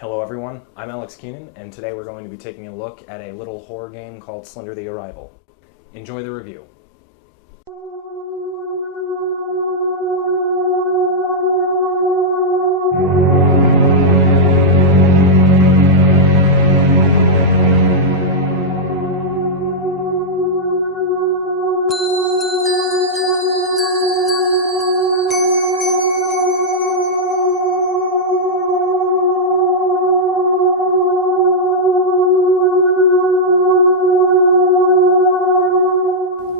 Hello everyone, I'm Alex Keenan, and today we're going to be taking a look at a little horror game called Slender the Arrival. Enjoy the review.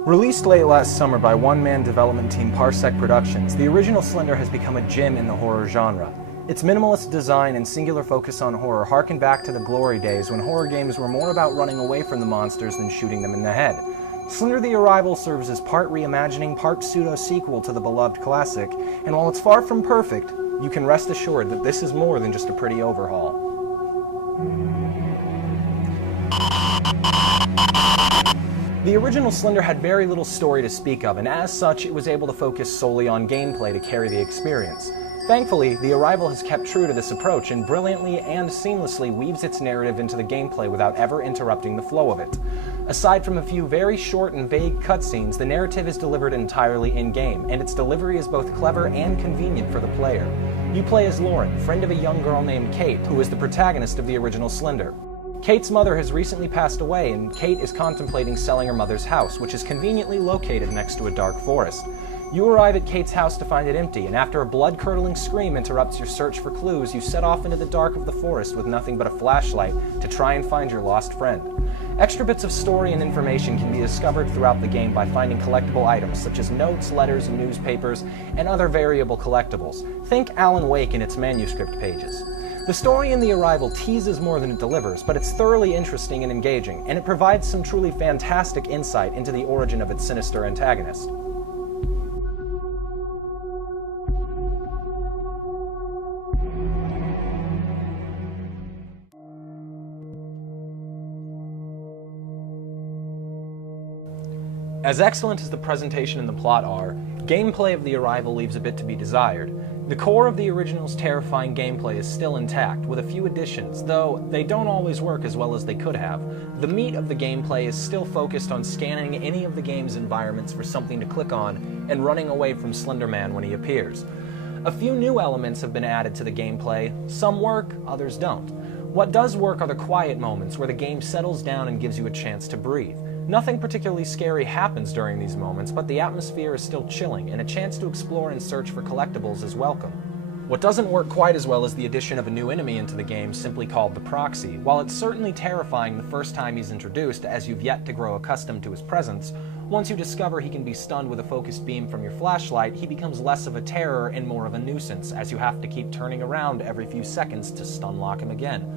Released late last summer by one-man development team Parsec Productions, the original Slender has become a gem in the horror genre. Its minimalist design and singular focus on horror harken back to the glory days when horror games were more about running away from the monsters than shooting them in the head. Slender the Arrival serves as part reimagining, part pseudo-sequel to the beloved classic, and while it's far from perfect, you can rest assured that this is more than just a pretty overhaul. The original Slender had very little story to speak of, and as such, it was able to focus solely on gameplay to carry the experience. Thankfully, The Arrival has kept true to this approach and brilliantly and seamlessly weaves its narrative into the gameplay without ever interrupting the flow of it. Aside from a few very short and vague cutscenes, the narrative is delivered entirely in-game, and its delivery is both clever and convenient for the player. You play as Lauren, friend of a young girl named Kate, who is the protagonist of the original Slender. Kate's mother has recently passed away, and Kate is contemplating selling her mother's house, which is conveniently located next to a dark forest. You arrive at Kate's house to find it empty, and after a blood-curdling scream interrupts your search for clues, you set off into the dark of the forest with nothing but a flashlight to try and find your lost friend. Extra bits of story and information can be discovered throughout the game by finding collectible items such as notes, letters, and newspapers, and other variable collectibles. Think Alan Wake in its manuscript pages. The story in The Arrival teases more than it delivers, but it's thoroughly interesting and engaging, and it provides some truly fantastic insight into the origin of its sinister antagonist. As excellent as the presentation and the plot are, gameplay of The Arrival leaves a bit to be desired. The core of the original's terrifying gameplay is still intact, with a few additions, though they don't always work as well as they could have. The meat of the gameplay is still focused on scanning any of the game's environments for something to click on and running away from Slender Man when he appears. A few new elements have been added to the gameplay. Some work, others don't. What does work are the quiet moments where the game settles down and gives you a chance to breathe. Nothing particularly scary happens during these moments, but the atmosphere is still chilling, and a chance to explore and search for collectibles is welcome. What doesn't work quite as well is the addition of a new enemy into the game simply called the Proxy. While it's certainly terrifying the first time he's introduced, as you've yet to grow accustomed to his presence, once you discover he can be stunned with a focused beam from your flashlight, he becomes less of a terror and more of a nuisance, as you have to keep turning around every few seconds to stun lock him again.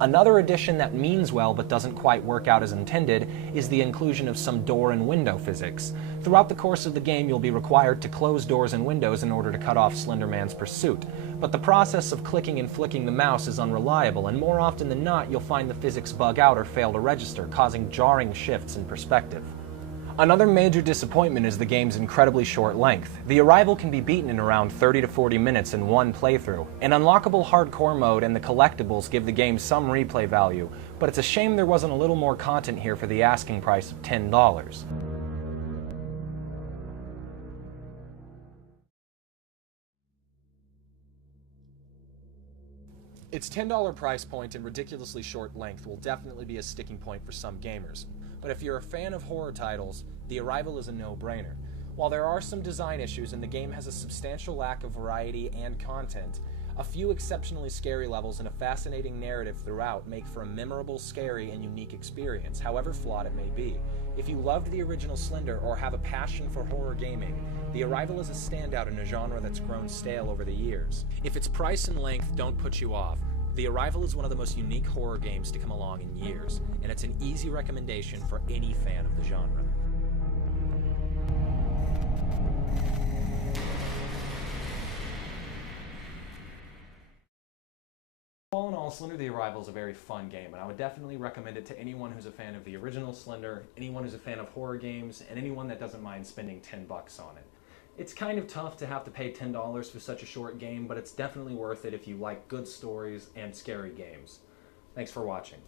Another addition that means well but doesn't quite work out as intended is the inclusion of some door and window physics. Throughout the course of the game, you'll be required to close doors and windows in order to cut off Slender Man's pursuit. But the process of clicking and flicking the mouse is unreliable, and more often than not, you'll find the physics bug out or fail to register, causing jarring shifts in perspective. Another major disappointment is the game's incredibly short length. The Arrival can be beaten in around 30 to 40 minutes in one playthrough. An unlockable hardcore mode and the collectibles give the game some replay value, but it's a shame there wasn't a little more content here for the asking price of $10. Its $10 price point and ridiculously short length will definitely be a sticking point for some gamers. But if you're a fan of horror titles, The Arrival is a no-brainer. While there are some design issues and the game has a substantial lack of variety and content, a few exceptionally scary levels and a fascinating narrative throughout make for a memorable, scary, and unique experience, however flawed it may be. If you loved the original Slender or have a passion for horror gaming, The Arrival is a standout in a genre that's grown stale over the years. If its price and length don't put you off, The Arrival is one of the most unique horror games to come along in years, and it's an easy recommendation for any fan of the genre. All in all, Slender the Arrival is a very fun game, and I would definitely recommend it to anyone who's a fan of the original Slender, anyone who's a fan of horror games, and anyone that doesn't mind spending 10 bucks on it. It's kind of tough to have to pay $10 for such a short game, but it's definitely worth it if you like good stories and scary games. Thanks for watching.